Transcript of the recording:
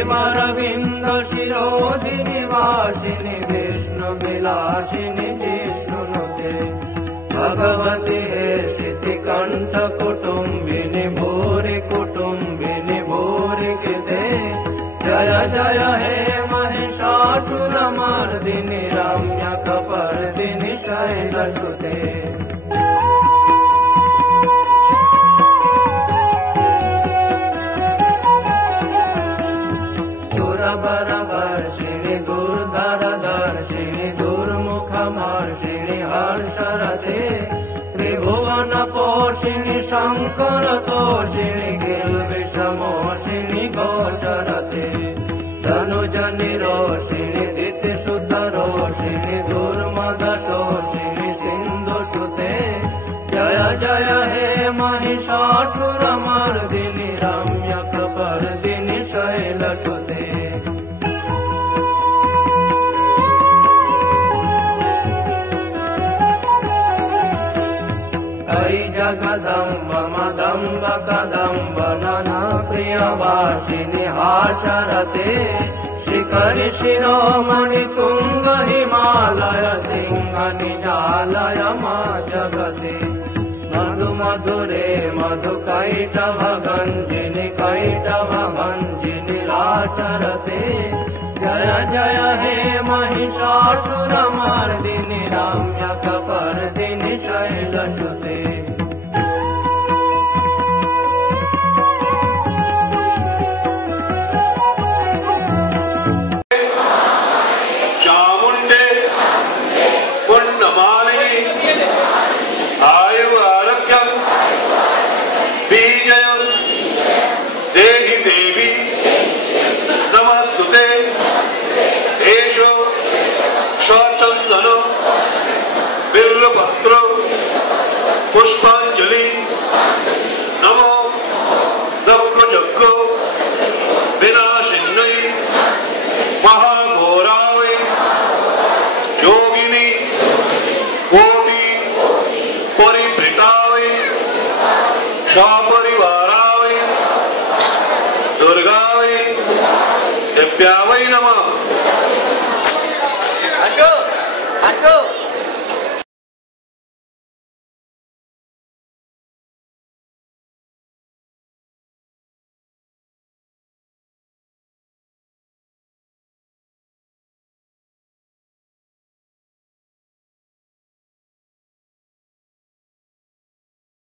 प्रेमारविन्द शिरोधिनि वासिनि विष्णु विलासिनि जिष्णुनुते भगवति हे सिद्धि कंठ कुटुम्बिनि भूरि कृते जय जय हे महिषासुरमर्दिनि रम्यकपर्दिनि शैलसुते सुरवरवर्षिणि दुर्धरदर्शिनि दुर्मुखमर्षिणि हर्षरते त्रिभुवनपोषिणि शङ्करतोषिणि गिरिविषमोषिणि गोचरते धनुजनिरोषिणि दितिसुतरोषिणि दुर्मदशोषिणि सिन्धुसुते जय जय हे महिषासुरमर्दिनि रम्यकपर्दिनि शैलसुते जगदम्ब मदम्ब कदम्ब नना प्रियवासिनि हासरते शिखरि शिरोमणि तुंग हिमालय सिंह निजालय मा जगते मधु मधुरे मधु कैटभ गंजिनि लासरते जय जय हे महिषासुरमर्दिनि रम्यकपर्दिनि शैलसुते पुष्पांजलि नमो दक्कजग्गो विनाशिन्यै महाघोरावै योगिनी कोटि परिवृतावै सपरिवारावै दुर्गावै दिव्यावै नमः।